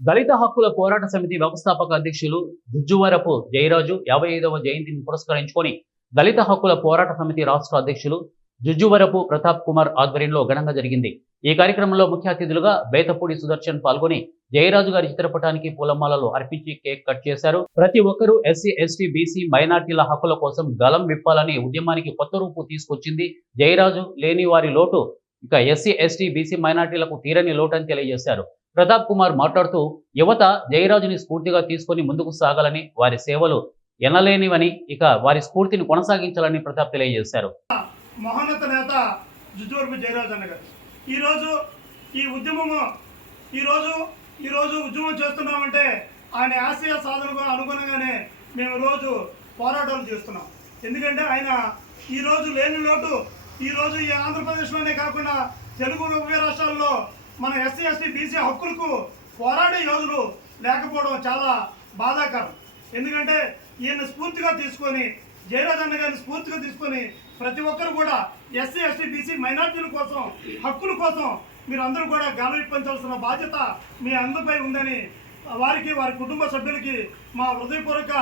దళిత హక్కుల పోరాట సమితి వ్యవస్థాపక అధ్యక్షులు జుజ్జువరపు జయరాజు 55వ జయంతిని పురస్కరించుకొని దళిత హక్కుల పోరాట సమితి రాష్ట్ర అధ్యక్షులు జుజ్జువరపు ప్రతాప్ కుమార్ ఆధ్వర్యంలో ఘనంగా జరిగింది. ఈ కార్యక్రమంలో ముఖ్య అతిథులుగా బేతపూడి సుదర్శన్ పాల్గొని జయరాజు గారి చిత్రపటానికి పూలమాలలు అర్పించి కేక్ కట్ చేశారు. ప్రతి ఒక్కరూ ఎస్సీ, ఎస్టీ, బీసీ, మైనార్టీల హక్కుల కోసం గలం విప్పాలని ఉద్యమానికి కొత్త రూపు తీసుకొచ్చింది జయరాజు. లేని వారి లోటు ఇక ఎస్సీ, ఎస్టీ, బీసీ, మైనార్టీలకు తీరని లోటని తెలియజేశారు. ప్రతాప్ కుమార్ మాట్లాడుతూ యువత జయరాజుని స్ఫూర్తిగా తీసుకొని ముందుకు సాగాలని, వారి సేవలు ఎనలేనివని, ఇక వారి స్ఫూర్తిని కొనసాగించాలని ప్రతాప్ తెలియజేశారు. మహోన్నత నేత జుజ్జువరపు జయరాజు అన్న గారు ఈరోజు ఈ ఉద్యమము ఈరోజు ఉద్యమం చేస్తున్నామంటే ఆయన ఆశయ సాధనకు అనుగుణంగానే మేము రోజు పోరాటాలు చేస్తున్నాం. ఎందుకంటే ఆయన ఈరోజు లేని లోటు ఈరోజు ఈ ఆంధ్రప్రదేశ్లోనే కాకుండా తెలుగు ఉభయ రాష్ట్రాల్లో మన ఎస్సీ, ఎస్టీ, బీసీ హక్కులకు పోరాడే యోధులు లేకపోవడం చాలా బాధాకరం. ఎందుకంటే ఈయన స్ఫూర్తిగా తీసుకొని జయరాజ్ అన్న గారిని స్ఫూర్తిగా తీసుకొని ప్రతి ఒక్కరు కూడా ఎస్సీ, ఎస్టీ, బీసీ, మైనార్టీల కోసం హక్కుల కోసం మీరు అందరూ కూడా గౌరవించాల్సిన బాధ్యత మీ అందరిపై ఉందని వారికి, వారి కుటుంబ సభ్యులకి మా హృదయపూర్వక